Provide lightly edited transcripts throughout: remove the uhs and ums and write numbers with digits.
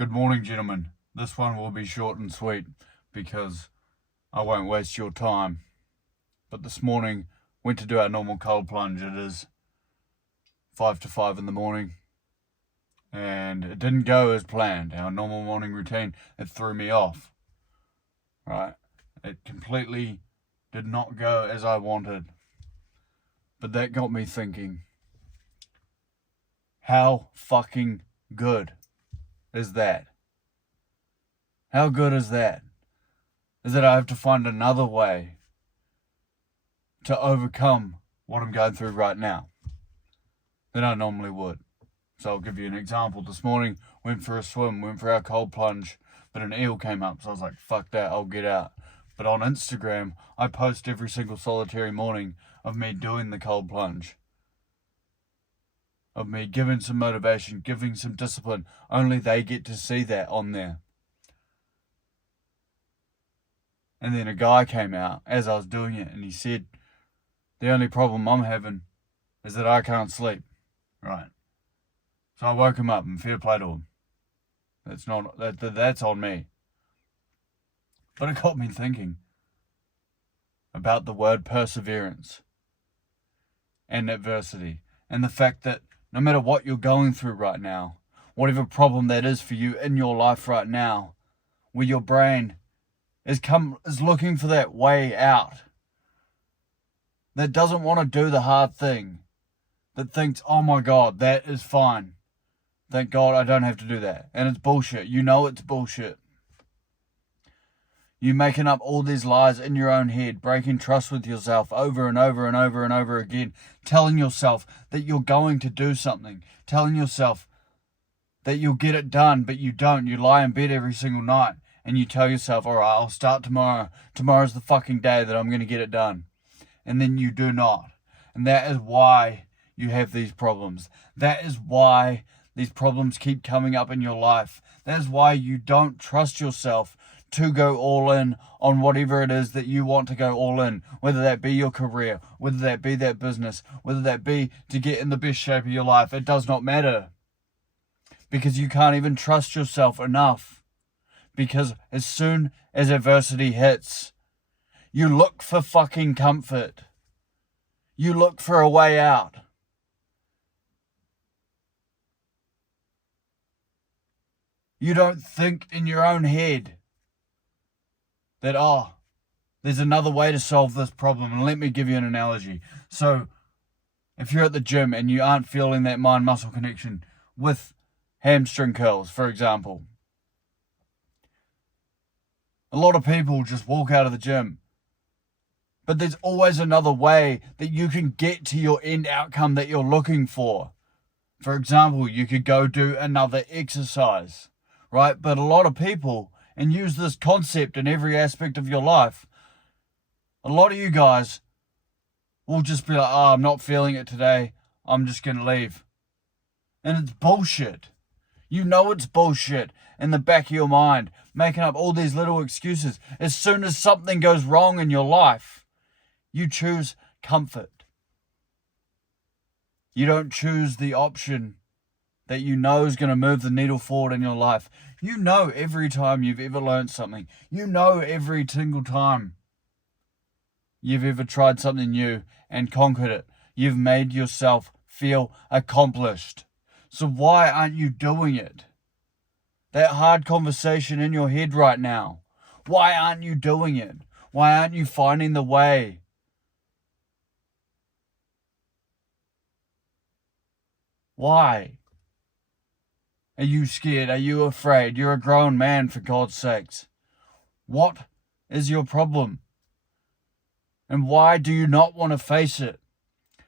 Good morning, gentlemen. This one will be short and sweet because I won't waste your time. But this morning, went to do our normal cold plunge. It is 5 to 5 in the morning. And it didn't go as planned. Our normal morning routine, it threw me off. Right? It completely did not go as I wanted. But that got me thinking, how fucking good is that? How good is that? Is that I have to find another way to overcome what I'm going through right now than I normally would. So I'll give you an example. This morning, went for a swim, went for our cold plunge, but an eel came up. So I was like, fuck that, I'll get out. But on Instagram, I post every single solitary morning of me doing the cold plunge. Of me giving some motivation, giving some discipline. Only they get to see that on there. And then a guy came out as I was doing it and he said, the only problem I'm having is that I can't sleep. Right. So I woke him up and fair play to him. That's on me. But it got me thinking about the word perseverance and adversity, and the fact that no matter what you're going through right now, whatever problem that is for you in your life right now, where your brain is looking for that way out, that doesn't want to do the hard thing, that thinks, oh my God, that is fine. Thank God I don't have to do that. And it's bullshit. You know it's bullshit. You making up all these lies in your own head, breaking trust with yourself over and over and over and over again, telling yourself that you're going to do something, telling yourself that you'll get it done, but you don't. You lie in bed every single night and you tell yourself, all right, I'll start tomorrow. Tomorrow's the fucking day that I'm going to get it done. And then you do not. And that is why you have these problems. That is why these problems keep coming up in your life. That is why you don't trust yourself to go all in on whatever it is that you want to go all in. Whether that be your career, whether that be that business, whether that be to get in the best shape of your life. It does not matter. Because you can't even trust yourself enough. Because as soon as adversity hits, you look for fucking comfort. You look for a way out. You don't think in your own head that, there's another way to solve this problem. And let me give you an analogy. So, if you're at the gym and you aren't feeling that mind-muscle connection with hamstring curls, for example, a lot of people just walk out of the gym. But there's always another way that you can get to your end outcome that you're looking for. For example, you could go do another exercise, right? But a lot of people, and use this concept in every aspect of your life, a lot of you guys will just be like, I'm not feeling it today, I'm just going to leave. And it's bullshit. You know it's bullshit in the back of your mind, making up all these little excuses. As soon as something goes wrong in your life, you choose comfort. You don't choose the option that you know is going to move the needle forward in your life. You know every time you've ever learned something. You know every single time you've ever tried something new and conquered it. You've made yourself feel accomplished. So why aren't you doing it? That hard conversation in your head right now. Why aren't you doing it? Why aren't you finding the way? Why? Are you scared? Are you afraid? You're a grown man, for God's sakes. What is your problem? And why do you not want to face it?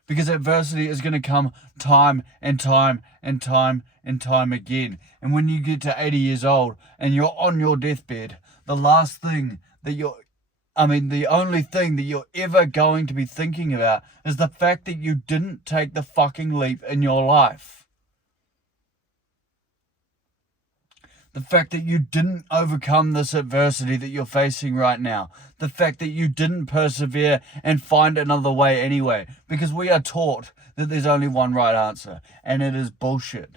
Because adversity is going to come time and time and time and time again. And when you get to 80 years old and you're on your deathbed, the only thing that you're ever going to be thinking about is the fact that you didn't take the fucking leap in your life. The fact that you didn't overcome this adversity that you're facing right now. The fact that you didn't persevere and find another way anyway. Because we are taught that there's only one right answer. And it is bullshit.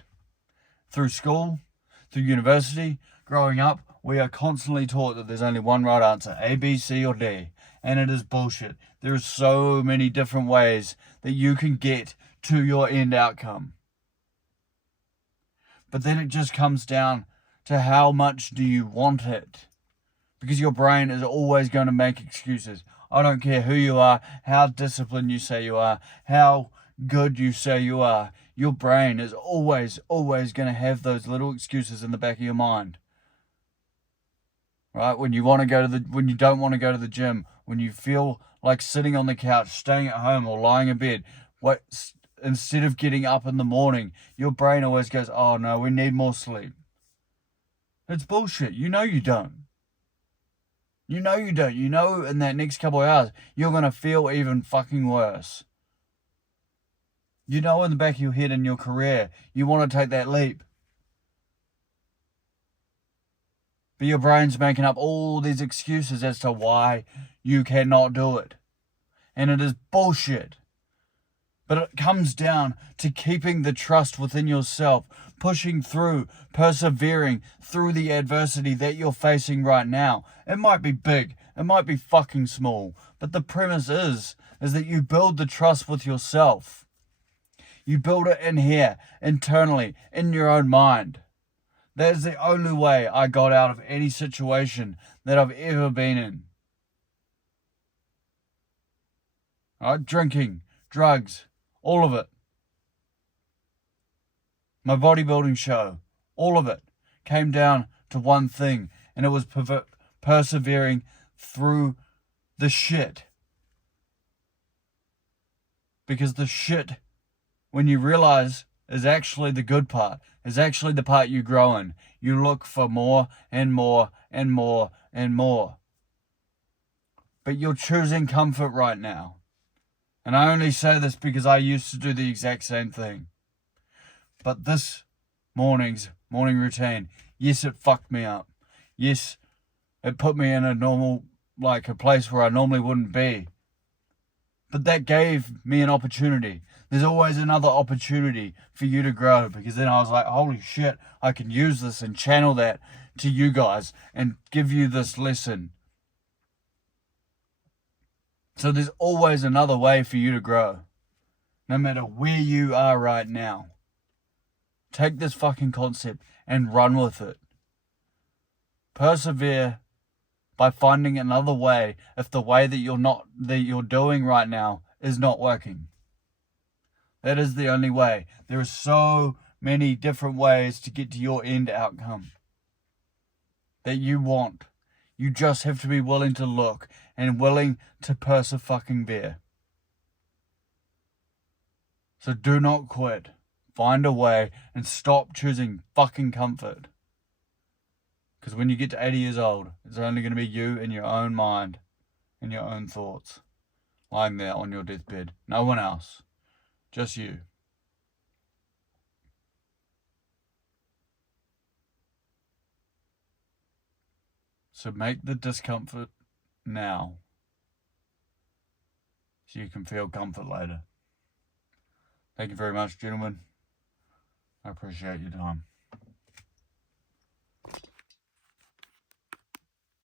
Through school, through university, growing up, we are constantly taught that there's only one right answer, A, B, C, or D. And it is bullshit. There are so many different ways that you can get to your end outcome. But then it just comes down to how much do you want it. Because your brain is always going to make excuses. I don't care who you are, how disciplined you say you are, how good you say you are. Your brain is always going to have those little excuses in the back of your mind. Right? When you don't want to go to the gym, when you feel like sitting on the couch, staying at home, or lying in bed, instead of getting up in the morning, your brain always goes, "Oh no, we need more sleep." It's bullshit. You know you don't. You know you don't. You know in that next couple of hours, you're going to feel even fucking worse. You know in the back of your head in your career, you want to take that leap. But your brain's making up all these excuses as to why you cannot do it. And it is bullshit. But it comes down to keeping the trust within yourself, pushing through, persevering through the adversity that you're facing right now. It might be big, it might be fucking small, but the premise is that you build the trust with yourself. You build it in here, internally, in your own mind. That is the only way I got out of any situation that I've ever been in. Right? Drinking, drugs, all of it. My bodybuilding show, all of it came down to one thing, and it was persevering through the shit. Because the shit, when you realize, is actually the good part, is actually the part you grow in. You look for more and more and more and more. But you're choosing comfort right now. And I only say this because I used to do the exact same thing. But this morning's morning routine, yes, it fucked me up. Yes, it put me in a place where I normally wouldn't be. But that gave me an opportunity. There's always another opportunity for you to grow, because then I was like, holy shit, I can use this and channel that to you guys and give you this lesson. So there's always another way for you to grow, no matter where you are right now. Take this fucking concept and run with it. Persevere by finding another way if the way that you're doing right now is not working. That is the only way. There are so many different ways to get to your end outcome that you want. You just have to be willing to look and willing to persevere. So do not quit. Find a way and stop choosing fucking comfort. Because when you get to 80 years old, it's only going to be you and your own mind and your own thoughts lying there on your deathbed. No one else. Just you. So make the discomfort now, so you can feel comfort later. Thank you very much, gentlemen. I appreciate your time.